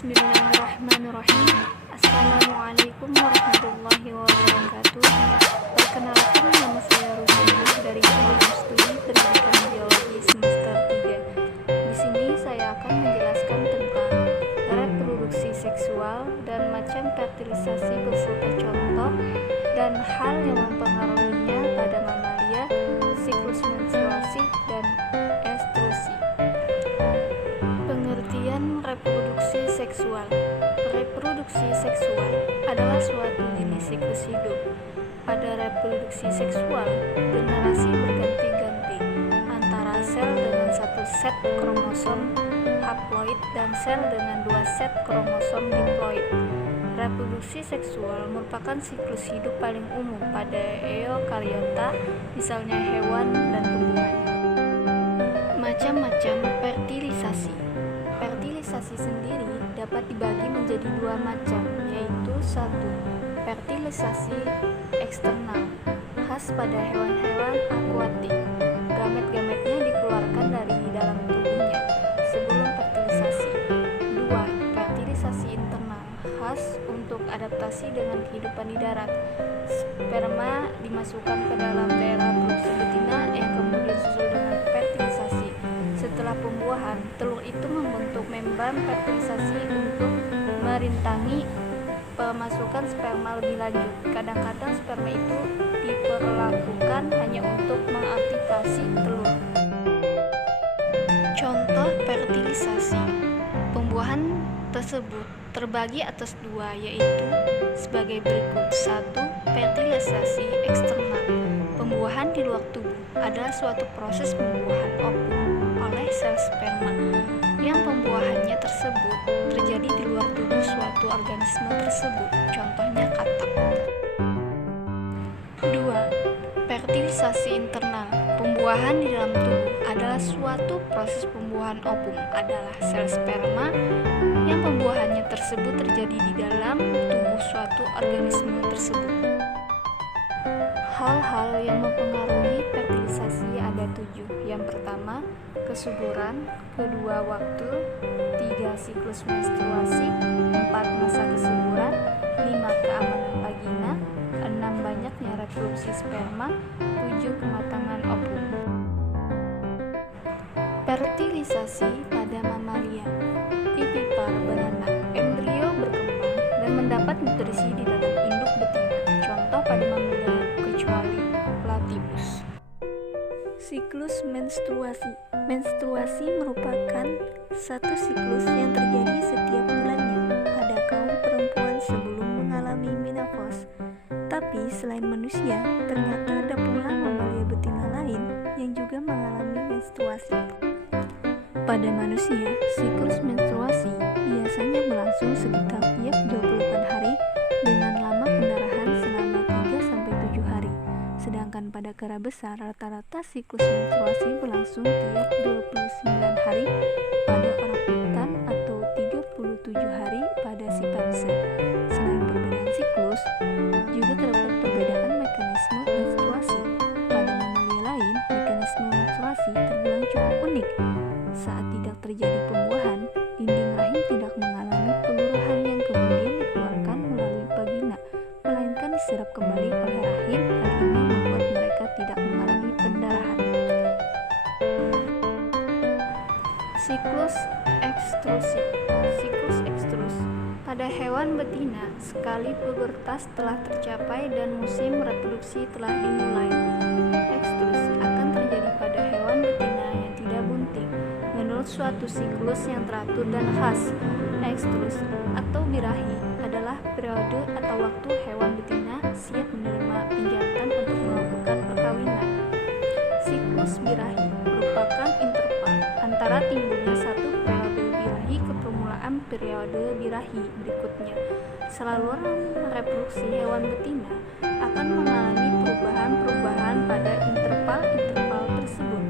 Bismillahirrahmanirrahim. Assalamualaikum warahmatullahi wabarakatuh. Perkenalkan, nama saya Rusina dari Program Studi Pendidikan Biologi semester 3. Di sini saya akan menjelaskan tentang reproduksi seksual dan macam fertilisasi beserta contoh dan hal yang mempengaruhinya pada mamalia, siklus menstruasi, dan estrusi. Pengertian reproduksi seksual. Reproduksi seksual adalah suatu jenis siklus hidup. Pada reproduksi seksual, generasi berganti-ganti antara sel dengan satu set kromosom haploid dan sel dengan dua set kromosom diploid. Reproduksi seksual merupakan siklus hidup paling umum pada eukariota, misalnya hewan dan tumbuhan. Macam-macam fertilisasi. Fertilisasi sendiri dapat dibagi menjadi dua macam, yaitu satu, fertilisasi eksternal, khas pada hewan-hewan akuatik. Gamet-gametnya dikeluarkan dari dalam tubuhnya sebelum fertilisasi. Dua, fertilisasi internal, khas untuk adaptasi dengan kehidupan di darat. Sperma dimasukkan ke dalam daerah reproduksi betina yang kemudian susul dengan fertilisasi. Setelah pembuahan, telur itu membentuk membran fertilisasi untuk merintangi pemasukan sperma lebih lanjut. Kadang-kadang sperma itu diperlakukan hanya untuk mengaktifasi telur. Contoh fertilisasi. Pembuahan tersebut terbagi atas dua, yaitu sebagai berikut. Satu, fertilisasi eksternal. Pembuahan di luar tubuh adalah suatu proses pembuahan ovum oleh sel sperma yang pembuahannya tersebut terjadi di luar tubuh suatu organisme tersebut, contohnya katak. 2. Fertilisasi internal. Pembuahan di dalam tubuh adalah suatu proses pembuahan ovum adalah sel sperma yang pembuahannya tersebut terjadi di dalam tubuh suatu organisme tersebut. Hal-hal yang mempengaruhi fertilisasi ada 7. Yang pertama, kesuburan. Kedua, waktu. 3, siklus menstruasi. 4, masa kesuburan. 5, keamanan vagina. 6, banyaknya reproduksi sperma. 7, kematangan ovum. Fertilisasi pada mamalia. Vivipar beranak, embrio berkembang dan mendapat nutrisi di dalam induk betina. Contoh pada mamalia kecuali platypus. Siklus menstruasi. Menstruasi merupakan satu siklus yang terjadi setiap bulannya pada kaum perempuan sebelum mengalami menopause. Tapi selain manusia, ternyata ada pula mamalia betina lain yang juga mengalami menstruasi. Pada manusia, siklus menstruasi biasanya berlangsung sekitar tiap 28 hari dengan lama pendarahan selama 3-7 hari. Sedangkan pada kera besar, rata-rata siklus menstruasi berlangsung tiap 29 hari pada orangutan atau 37 hari pada simpanse. Selain perbedaan siklus, juga terdapat perbedaan mekanisme menstruasi. Pada mamalia lain, mekanisme menstruasi terbilang cukup unik. Saat tidak terjadi pembuahan, dinding rahim tidak mengalami peluruhan yang kemudian dikeluarkan melalui vagina, melainkan diserap kembali oleh rahim. Hal ini membuat mereka tidak mengalami pendarahan. Siklus ekstrusi. Siklus ekstrus. Pada hewan betina, sekali pubertas telah tercapai dan musim reproduksi telah dimulai, ekstrus akan terjadi pada hewan betina yang tidak bunting. Menurut suatu siklus yang teratur dan khas, ekstrus atau birahi adalah periode atau waktu hewan betina siap menerima penjantan untuk melakukan perkawinan. Siklus birahi merupakan interval antara timbulnya satu periode birahi ke permulaan periode birahi berikutnya. Saluran reproduksi hewan betina akan mengalami perubahan-perubahan pada interval-interval tersebut.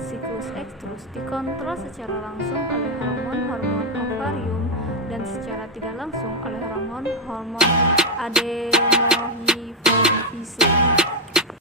Siklus ekstrus dikontrol secara langsung oleh hormon-hormon ovarium dan secara tidak langsung oleh hormon-hormon adenohypofise.